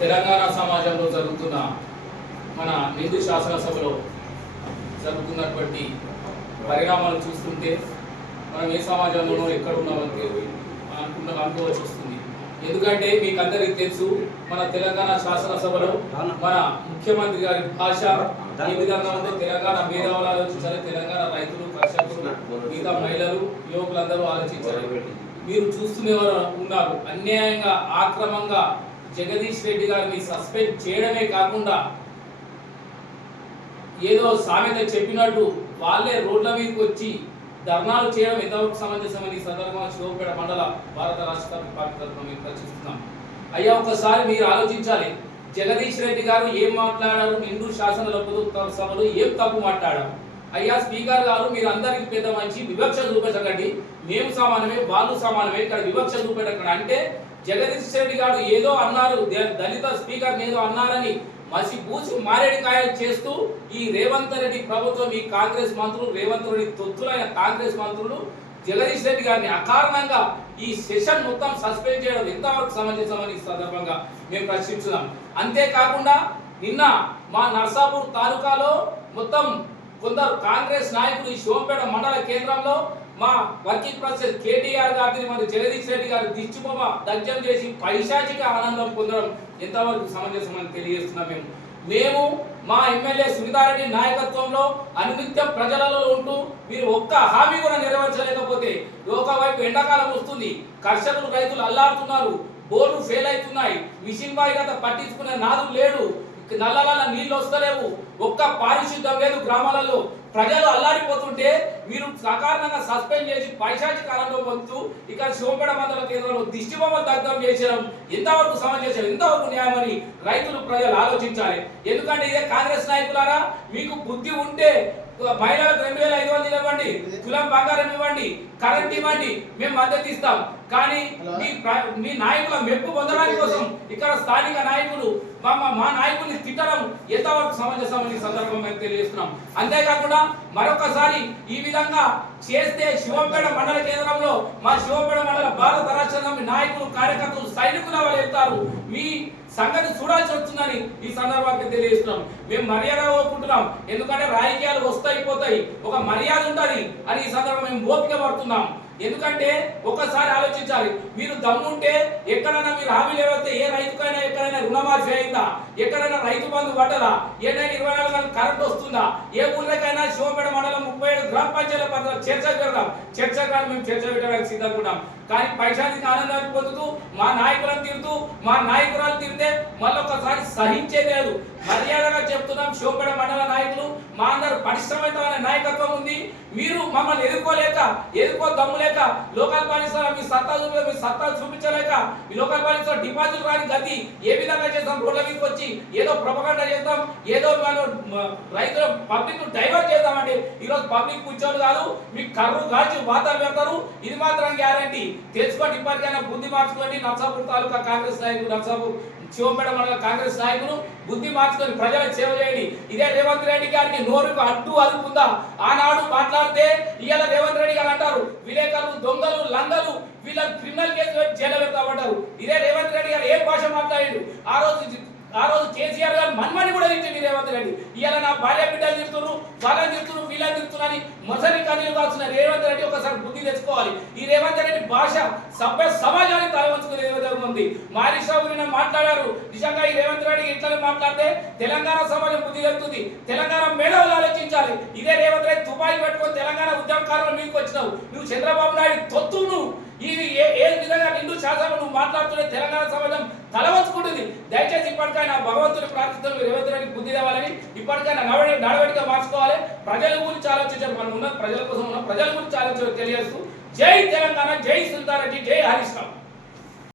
తెలంగాణ సమాజంలో జరుగుతున్న మన హిందూ శాసనసభలో జరుగుతున్నటువంటి పరిణామాలు చూస్తుంటే మనం ఏ సమాజంలోనో ఎక్కడ ఉన్నామని అనుకున్న అనుకోవాల్సి వస్తుంది ఎందుకంటే మీకు అందరికీ తెలుసు మన తెలంగాణ శాసనసభలో మన ముఖ్యమంత్రి గారి భాష ఏ విధంగా ఉందో. తెలంగాణ మేధావులు ఆలోచించాలి తెలంగాణ రైతులు కర్షకులు మిగతా మహిళలు యువకులందరూ ఆలోచించాలి. మీరు చూస్తూనే ఉన్నారు. అన్యాయంగా ఆక్రమంగా జగదీష్ రెడ్డి గారిని సస్పెండ్ చేయడమే కాకుండా ఏదో సామెత చెప్పినట్టు వాళ్ళే రోడ్ల మీదకి వచ్చి ధర్నాలు చేయడం ఎంతవరకు సమంజసమని సందర్భంగా శివపేట మండల భారత రాష్ట్ర పార్టీ తరఫున మేము ప్రశ్నిస్తున్నాం అయ్యా ఒకసారి మీరు ఆలోచించాలి. జగదీష్ రెడ్డి గారు ఏం మాట్లాడారు? నిండు శాసన సభలో ఏం తప్పు మాట్లాడారు? అయ్యా స్పీకర్ గారు మీరు అందరికి పెద్ద మంచి వివక్ష చూపించకండి మేము సమానమే వాళ్ళు సమానమే ఇక్కడ వివక్ష చూపెట్టకండి. అంటే జగదీష్ రెడ్డి గారు ఏదో అన్నారు. ద- దళిత స్పీకర్ ఏదో అన్నారని మసి పూసి మారేడికాయలు చేస్తూ ఈ రేవంత్ రెడ్డి ప్రభుత్వం ఈ కాంగ్రెస్ మంత్రులు రేవంత్ రెడ్డి తొత్తులైన కాంగ్రెస్ మంత్రులు జగదీష్ రెడ్డి గారిని అకారణంగా ఈ సెషన్ మొత్తం సస్పెండ్ చేయడం ఎంతవరకు సమంజసమని ఈ సందర్భంగా మేము ప్రశ్నించున్నాం. అంతేకాకుండా నిన్న మా నర్సాపూర్ తాలూకాలో మొత్తం కొందరు కాంగ్రెస్ నాయకులు ఈ సోంపేట మండల కేంద్రంలో మా వర్కింగ్ ప్రెసిడెంట్ కేటీఆర్ గారిని మరి జగదీష్ రెడ్డి గారు దిష్టిబొమ్మ దగ్జం చేసి పైశాచిక ఆనందం పొందడం ఎంతవరకు సమంజసమని తెలియజేస్తున్నాం మేము. మేము మా ఎమ్మెల్యే సునీతారెడ్డి నాయకత్వంలో అనునిత్యం ప్రజలలో ఉంటూ మీరు ఒక్క హామీ కూడా నెరవేర్చలేకపోతే ఒకవైపు ఎండాకాలం వస్తుంది. కర్షకులు రైతులు అల్లాడుతున్నారు. బోర్లు ఫెయిల్ అవుతున్నాయి. మిషన్ బాయిగత పట్టించుకునే నాదు లేడు. నల్లల నీళ్ళు వస్తలేవు. ఒక్క పారిశుద్ధం లేదు గ్రామాలలో. ప్రజలు అల్లాడిపోతుంటే మీరు సకారణంగా సస్పెండ్ చేసి పైశాచి కాలంలో పొందుతూ ఇక్కడ శివపేట మండల కేంద్రంలో దిష్టి బొమ్మలు దగ్ధం చేసడం ఎంతవరకు సమంజసం ఎంతవరకు న్యాయమని రైతులు ప్రజలు ఆలోచించాలి. ఎందుకంటే ఇదే కాంగ్రెస్ నాయకులారా మీకు బుద్ధి ఉంటే మహిళలకు రెండు వేల ఐదు వందలు ఇవ్వండి తులం బంగారం ఇవ్వండి కరెంట్ ఇవ్వండి మేము మద్దతు ఇస్తాం. కానీ మీ మీ నాయకుల మెప్పు పొందడానికి కోసం ఇక్కడ స్థానిక నాయకులు మా మా- నాయకుల్ని తిట్టడం ఎంతవరకు సమంజసమని ఈ సందర్భంగా మేము తెలియజేస్తున్నాం. అంతేకాకుండా మరొకసారి ఈ విధంగా చేస్తే శివంపేట మండల కేంద్రంలో మా శివంపేట మండల భారత రాష్ట్ర సమితి నాయకులు కార్యకర్తలు సైనికుల వాళ్ళు వెళ్తారు. మీ సంగతి చూడాల్సి వస్తుందని ఈ సందర్భంగా తెలియజేస్తున్నాం. మేము మర్యాద కోరుకుంటున్నాం. ఎందుకంటే రాజకీయాలు వస్తాయి పోతాయి. ఒక మర్యాద ఉంటుంది అని ఈ సందర్భం మేము ఓపిక పడుతున్నాం. ఎందుకంటే ఒకసారి ఆలోచించాలి. మీరు దమ్ముంటే ఎక్కడైనా మీరు హామీలు ఏవైతే ఏ రైతుకైనా ఎక్కడైనా రుణమాఫీ అయిందా? ఎక్కడైనా రైతు బంధు పడ్డదా? ఏదైనా ఇరవై నాలుగు గంటలు కరెంట్ వస్తుందా? ఏ ఊళ్ళకైనా శివపేట మండలం ముప్పై ఏడు గ్రామ పంచాయతీల పరిధిలో చర్చ పెడదాం చర్చ కానీ మేము చర్చ పెట్టడానికి సిద్ధంగా కానీ పైశానికి ఆనందాన్ని పొందుతూ మా నాయకులను తిరుగుతూ మా నాయకురాలు తిరిగితే మళ్ళొకసారి సహించే లేదు. మర్యాదగా చెప్తున్నాం శివపేట మండల నాయకులు. మా నాయకత్వం ఉంది. మీరు మమ్మల్ని ఎదుర్కోలేక ఎదుర్కో దమ్ములేక లోకల్ పాలిస్తారా మీ సత్తా చూపి మీ సత్తా చూపించలేక మీ లోకల్ పాలిస్తారు డిపాజిట్ రాని గతి ఏ విధంగా చేస్తాం? రోడ్ల మీదకి వచ్చి ఏదో ప్రపగండ చేస్తాం ఏదో మనం రైతుల పబ్లిక్ డైవర్ట్ చేద్దామండి పబ్లిక్ కూర్చోడు కాదు మీకు కర్రు కాల్చి వాతాలు పెడతారు ఇది మాత్రం గ్యారంటీ. తెలుసుకోండి ఇప్పటికైనా బుద్ధి మార్చుకోండి. నర్సాపూర్ తాలూకా కాంగ్రెస్ నాయకులు నర్సాపూర్ శివంపేట మండల కాంగ్రెస్ నాయకులు బుద్ధి మార్చుకొని ప్రజల సేవ చేయండి. ఇదే రేవంత్ రెడ్డి గారికి నోరుకు అడ్డు అదుపుందా? ఆనాడు మాట్లాడితే ఇవాళ రేవంత్ రెడ్డి గారు అంటారు విలేకరులు దొంగలు లంగలు వీళ్ళ క్రిమినల్ కేసు జైలు పెడతామంటారు. ఇదే రేవంత్ రెడ్డి గారు ఏ భాష మాట్లాడిండు? ఆ రోజు ఆ రోజు కేసీఆర్ గారు మన్మని కూడా తిట్టింది రేవంత్ రెడ్డి. ఇవాళ నా భార్య బిడ్డలు తిడుతున్నారు వాళ్ళని తిడుతున్నారు వీళ్ళని తిడుతున్నారని మొసలి కన్నీరు కాల్సిన రేవంత్ రెడ్డి ఒకసారి బుద్ధి తెచ్చుకోవాలి. ఈ రేవంత్ రెడ్డి భాష సభ్య సమాజానికి తలవంచుకునే విధంగా ఉంది. మారిషా నిన్న మాట్లాడారు. నిజంగా ఈ రేవంత్ రెడ్డి ఇట్లా మాట్లాడితే తెలంగాణ సమాజం బుద్ధి తెస్తుంది. తెలంగాణ మేధావులు ఆలోచించాలి. ఇదే రేవంత్ రెడ్డి తుపాయి పెట్టుకొని తెలంగాణ ఉద్యమకారుల మీదకి వచ్చినావు. నువ్వు చంద్రబాబు నాయుడు తొత్తు నువ్వు. ఇది ఏ ఏ విధంగా శాసనం నువ్వు మాట్లాడుతుంటే తెలంగాణ సమాజం తలవంచుకుంటుంది. దయచేసి ఇప్పటికైనా భగవంతుని ప్రార్థిస్తాను రేవంత్ బుద్ధి తేవాలని ఇప్పటికైనా నడవడి నడవడిగా మార్చుకోవాలి. ప్రజల గురించి ఆలోచించారు. మనం ఉన్న ప్రజల కోసం ఉన్న ప్రజల గురించి ఆలోచించాలి తెలియజేస్తూ జై తెలంగాణ జై సుల్తారెడ్డి జై హరీష్ రావు.